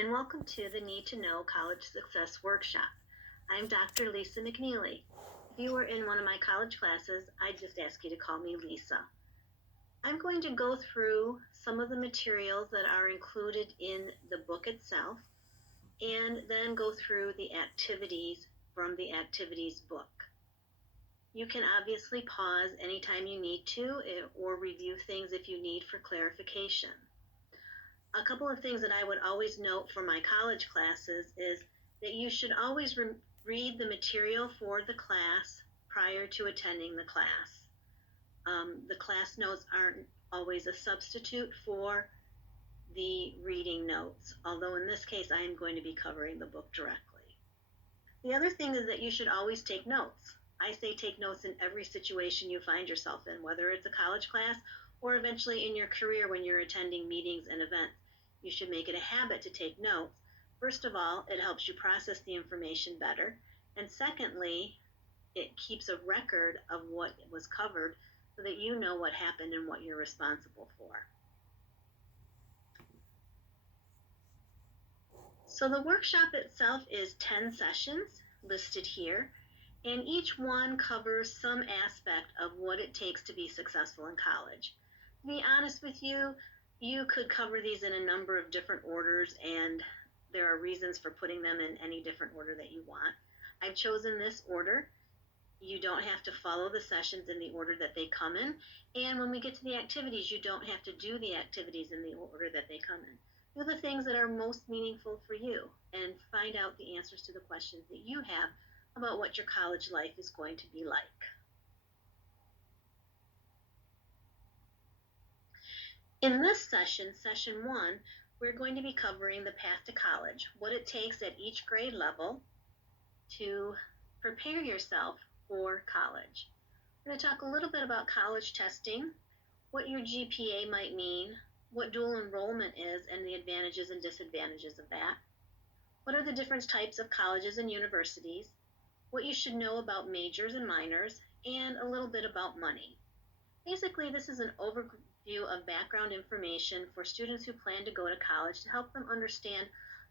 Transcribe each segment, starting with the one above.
and welcome to the Need to Know College Success Workshop. I'm Dr. Lisa McNeely. If you were in one of my college classes, I'd just ask you to call me Lisa. I'm going to go through some of the materials that are included in the book itself, and then go through the activities from the activities book. You can obviously pause anytime you need to, or review things if you need for clarification. A couple of things that I would always note for my college classes is that you should always read the material for the class prior to attending the class. The class notes aren't always a substitute for the reading notes, although in this case I am going to be covering the book directly. The other thing is that you should always take notes. I say take notes in every situation you find yourself in, whether it's a college class or eventually in your career when you're attending meetings and events. You should make it a habit to take notes. First of all, it helps you process the information better. And secondly, it keeps a record of what was covered so that you know what happened and what you're responsible for. So the workshop itself is 10 sessions listed here, and each one covers some aspect of what it takes to be successful in college. To be honest with you, you could cover these in a number of different orders, and there are reasons for putting them in any different order that you want. I've chosen this order. You don't have to follow the sessions in the order that they come in, and when we get to the activities, you don't have to do the activities in the order that they come in. Do the things that are most meaningful for you and find out the answers to the questions that you have about what your college life is going to be like. In this session, session 1, we're going to be covering the path to college, what it takes at each grade level to prepare yourself for college. We're going to talk a little bit about college testing, what your GPA might mean, what dual enrollment is and the advantages and disadvantages of that, what are the different types of colleges and universities, what you should know about majors and minors, and a little bit about money. Basically, this is an overview of background information for students who plan to go to college to help them understand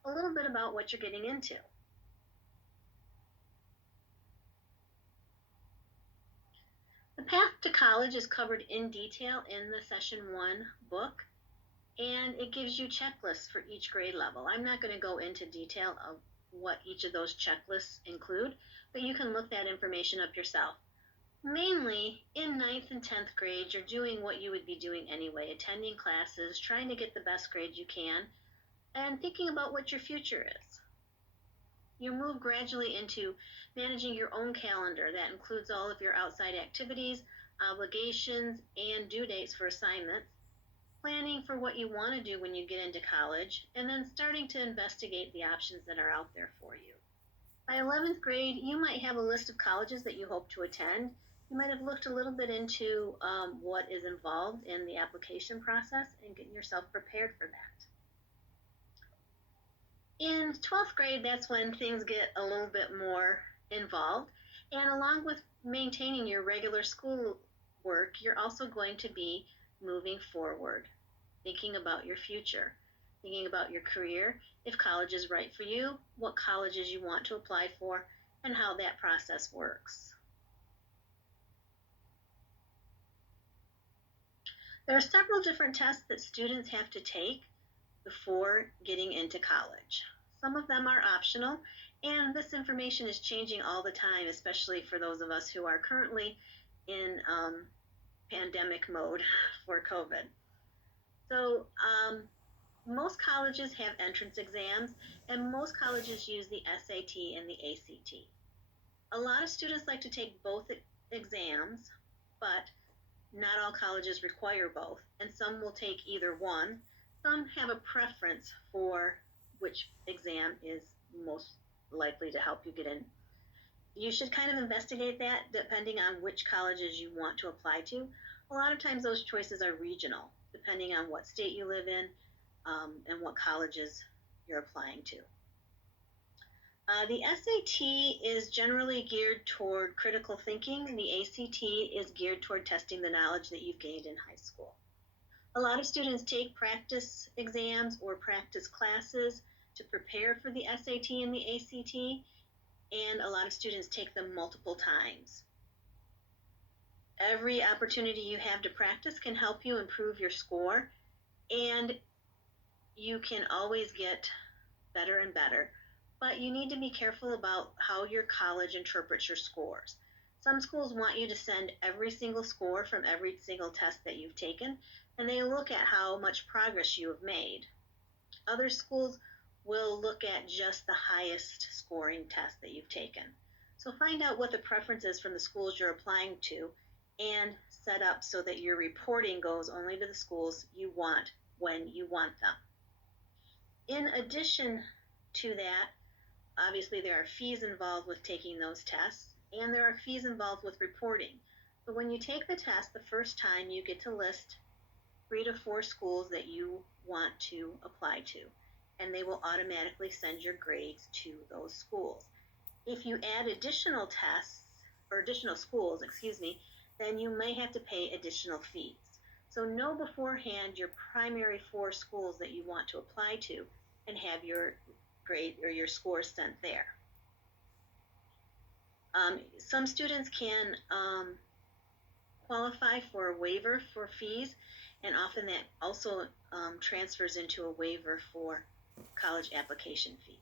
a little bit about what you're getting into. The path to college is covered in detail in the Session 1 book, and it gives you checklists for each grade level. I'm not going to go into detail of what each of those checklists include, but you can look that information up yourself. Mainly, in 9th and 10th grade, you're doing what you would be doing anyway, attending classes, trying to get the best grade you can, and thinking about what your future is. You move gradually into managing your own calendar. That includes all of your outside activities, obligations, and due dates for assignments, planning for what you want to do when you get into college, and then starting to investigate the options that are out there for you. By 11th grade, you might have a list of colleges that you hope to attend. You might have looked a little bit into what is involved in the application process and getting yourself prepared for that. In 12th grade, that's when things get a little bit more involved. And along with maintaining your regular school work, you're also going to be moving forward, thinking about your future, thinking about your career, if college is right for you, what colleges you want to apply for, and how that process works. There are several different tests that students have to take before getting into college. Some of them are optional, and this information is changing all the time, especially for those of us who are currently in pandemic mode for COVID. So most colleges have entrance exams, and most colleges use the SAT and the ACT. A lot of students like to take both exams, but not all colleges require both, and some will take either one. Some have a preference for which exam is most likely to help you get in. You should kind of investigate that depending on which colleges you want to apply to. A lot of times those choices are regional, depending on what state you live in and what colleges you're applying to. The SAT is generally geared toward critical thinking, and the ACT is geared toward testing the knowledge that you've gained in high school. A lot of students take practice exams or practice classes to prepare for the SAT and the ACT, and a lot of students take them multiple times. Every opportunity you have to practice can help you improve your score, and you can always get better and better, but you need to be careful about how your college interprets your scores. Some schools want you to send every single score from every single test that you've taken, and they look at how much progress you have made. Other schools will look at just the highest scoring test that you've taken. So find out what the preference is from the schools you're applying to and set up so that your reporting goes only to the schools you want when you want them. In addition to that, obviously there are fees involved with taking those tests, and there are fees involved with reporting. So when you take the test the first time, you get to list 3 to 4 schools that you want to apply to, and they will automatically send your grades to those schools. If you add additional tests, or additional schools, then you may have to pay additional fees. So know beforehand your primary 4 schools that you want to apply to and have your grade or your score sent there. Some students can qualify for a waiver for fees, and often that also transfers into a waiver for college application fees.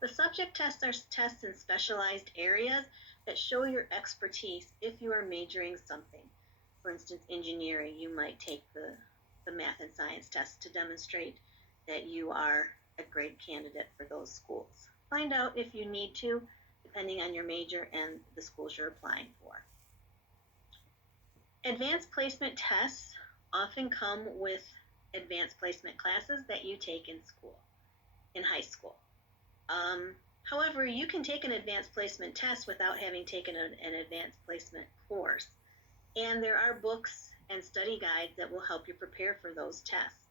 The subject tests are tests in specialized areas that show your expertise if you are majoring something. For instance, engineering, you might take the math and science test to demonstrate that you are a great candidate for those schools. Find out if you need to, depending on your major and the schools you're applying for. Advanced placement tests often come with advanced placement classes that you take in school, in high school. However, you can take an advanced placement test without having taken an advanced placement course. And there are books and study guides that will help you prepare for those tests,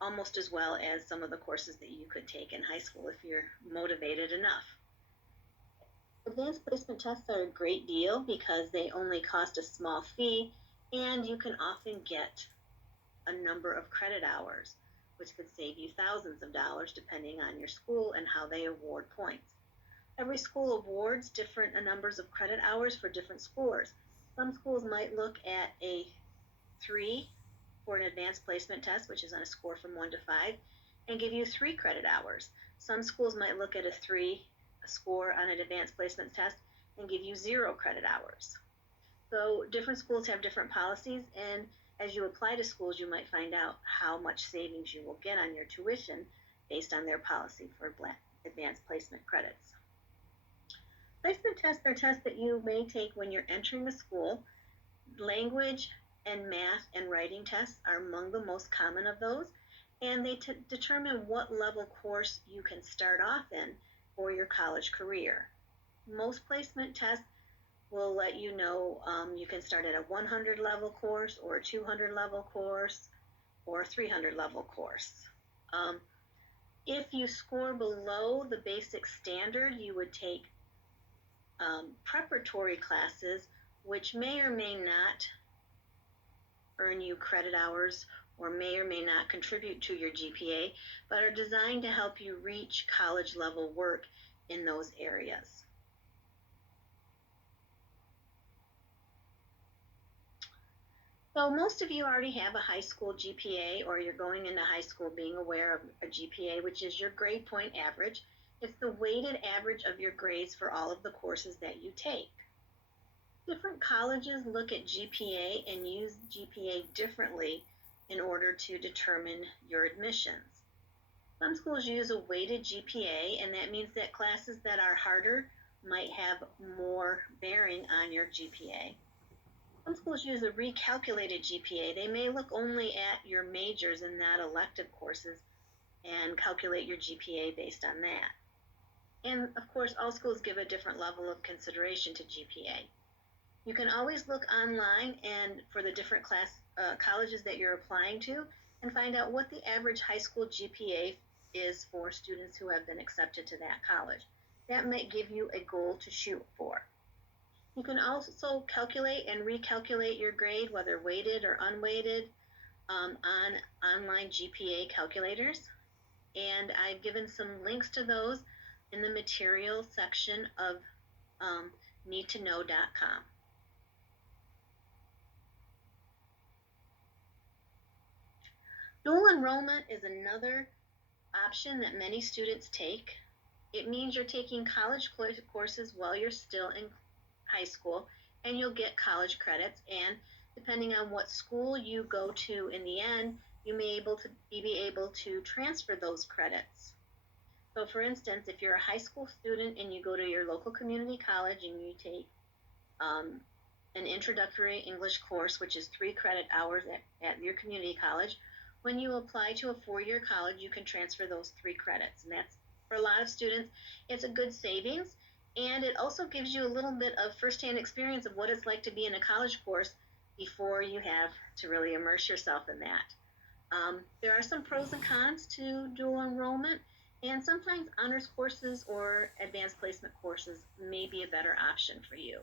almost as well as some of the courses that you could take in high school if you're motivated enough. Advanced placement tests are a great deal because they only cost a small fee, and you can often get a number of credit hours, which could save you thousands of dollars depending on your school and how they award points. Every school awards different numbers of credit hours for different scores. Some schools might look at a 3 for an advanced placement test, which is on a score from 1 to 5, and give you 3 credit hours. Some schools might look at a 3 score on an advanced placement test and give you 0 credit hours. So different schools have different policies, and as you apply to schools, you might find out how much savings you will get on your tuition based on their policy for advanced placement credits. Placement tests are tests that you may take when you're entering the school. Language and math and writing tests are among the most common of those, and they determine what level course you can start off in for your college career. Most placement tests will let you know you can start at a 100 level course or a 200 level course or a 300 level course. If you score below the basic standard, you would take preparatory classes, which may or may not earn you credit hours or may not contribute to your GPA, but are designed to help you reach college level work in those areas. So most of you already have a high school GPA, or you're going into high school being aware of a GPA, which is your grade point average. It's the weighted average of your grades for all of the courses that you take. Different colleges look at GPA and use GPA differently in order to determine your admissions. Some schools use a weighted GPA, and that means that classes that are harder might have more bearing on your GPA. Some schools use a recalculated GPA. They may look only at your majors and not elective courses and calculate your GPA based on that. And of course, all schools give a different level of consideration to GPA. You can always look online and for the different colleges that you're applying to and find out what the average high school GPA is for students who have been accepted to that college. That might give you a goal to shoot for. You can also calculate and recalculate your grade, whether weighted or unweighted, on online GPA calculators. and I've given some links to those in the materials section of needtoknow.com. Dual enrollment is another option that many students take. It means you're taking college courses while you're still in high school, and you'll get college credits, and depending on what school you go to in the end, you may be able to transfer those credits. So for instance, if you're a high school student and you go to your local community college and you take an introductory English course, which is 3 credit hours at your community college, when you apply to a 4-year college, you can transfer those 3 credits. And that's, for a lot of students, it's a good savings. And it also gives you a little bit of firsthand experience of what it's like to be in a college course before you have to really immerse yourself in that. There are some pros and cons to dual enrollment, and sometimes honors courses or advanced placement courses may be a better option for you.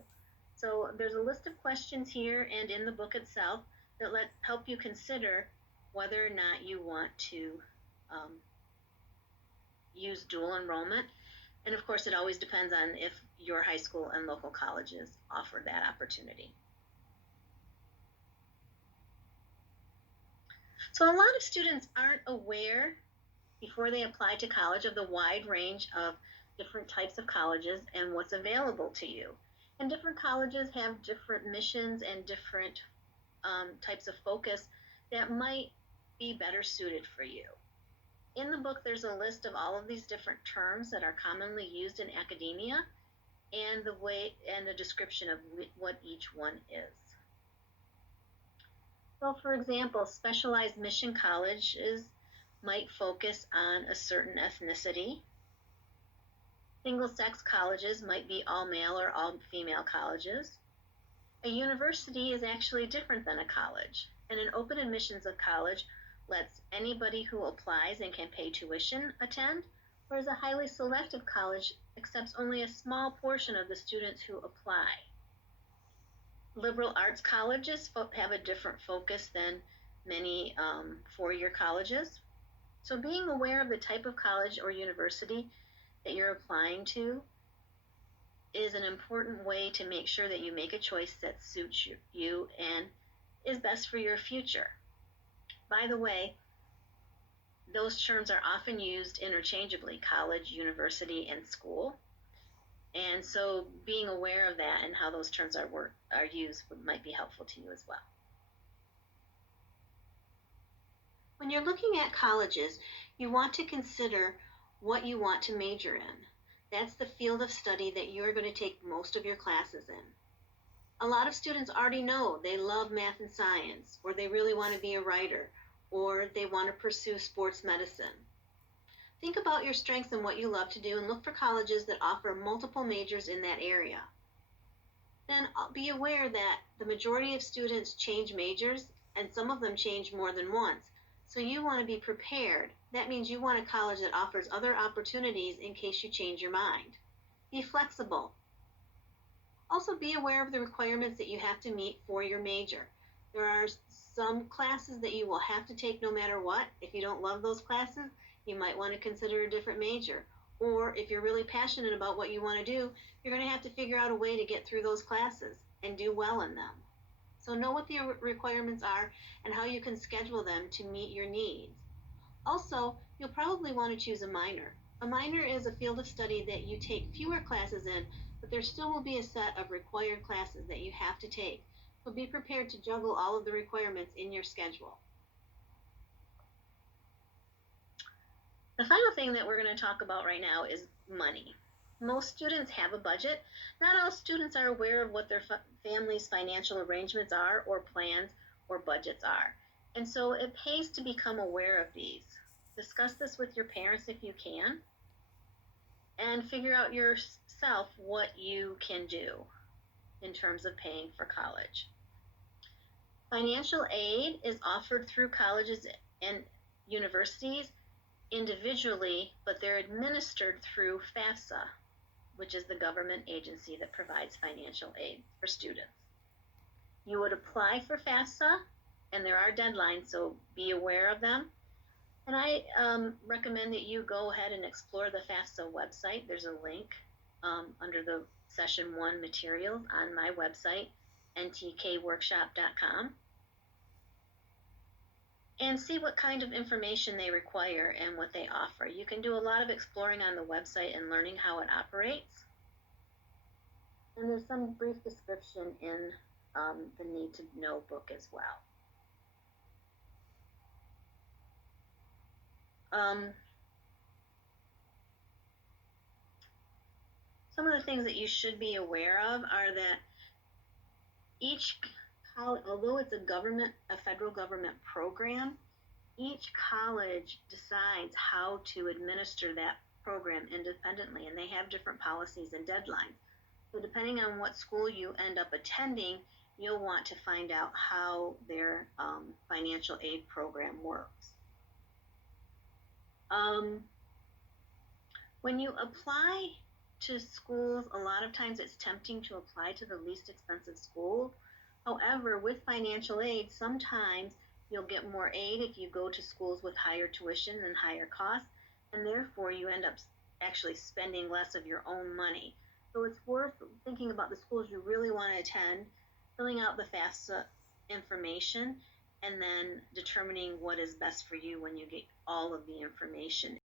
So there's a list of questions here and in the book itself that help you consider whether or not you want to use dual enrollment. And of course, it always depends on if your high school and local colleges offer that opportunity. So a lot of students aren't aware before they apply to college of the wide range of different types of colleges and what's available to you. And different colleges have different missions and different types of focus that might be better suited for you. In the book, there's a list of all of these different terms that are commonly used in academia and the description of what each one is. Well, for example, specialized mission colleges might focus on a certain ethnicity. Single-sex colleges might be all-male or all-female colleges. A university is actually different than a college, and an open admissions of college lets anybody who applies and can pay tuition attend, whereas a highly selective college accepts only a small portion of the students who apply. Liberal arts colleges have a different focus than many 4-year colleges. So being aware of the type of college or university that you're applying to is an important way to make sure that you make a choice that suits you and is best for your future. By the way, those terms are often used interchangeably, college, university, and school. And so being aware of that and how those terms are used might be helpful to you as well. When you're looking at colleges, you want to consider what you want to major in. That's the field of study that you're going to take most of your classes in. A lot of students already know they love math and science, or they really want to be a writer, or they want to pursue sports medicine. Think about your strengths and what you love to do and look for colleges that offer multiple majors in that area. Then be aware that the majority of students change majors, and some of them change more than once. So you want to be prepared. That means you want a college that offers other opportunities in case you change your mind. Be flexible. Also be aware of the requirements that you have to meet for your major. There are some classes that you will have to take no matter what. If you don't love those classes, you might want to consider a different major. Or if you're really passionate about what you want to do, you're going to have to figure out a way to get through those classes and do well in them. So know what the requirements are and how you can schedule them to meet your needs. Also, you'll probably want to choose a minor. A minor is a field of study that you take fewer classes in, but there still will be a set of required classes that you have to take. So be prepared to juggle all of the requirements in your schedule. The final thing that we're going to talk about right now is money. Most students have a budget. Not all students are aware of what their family's financial arrangements are, or plans, or budgets are. And so it pays to become aware of these. Discuss this with your parents if you can, and figure out yourself what you can do in terms of paying for college. Financial aid is offered through colleges and universities individually, but they're administered through FAFSA, which is the government agency that provides financial aid for students. You would apply for FAFSA, and there are deadlines, so be aware of them. And I recommend that you go ahead and explore the FAFSA website. There's a link under the Session 1 materials on my website, ntkworkshop.com, and see what kind of information they require and what they offer. You can do a lot of exploring on the website and learning how it operates. And there's some brief description in the Need to Know book as well. Some of the things that you should be aware of are that each college, although it's a federal government program, each college decides how to administer that program independently, and they have different policies and deadlines. So depending on what school you end up attending, you'll want to find out how their financial aid program works. When you apply to schools, a lot of times it's tempting to apply to the least expensive school. However, with financial aid, sometimes you'll get more aid if you go to schools with higher tuition and higher costs, and therefore you end up actually spending less of your own money. So it's worth thinking about the schools you really want to attend, filling out the FAFSA information, and then determining what is best for you when you get all of the information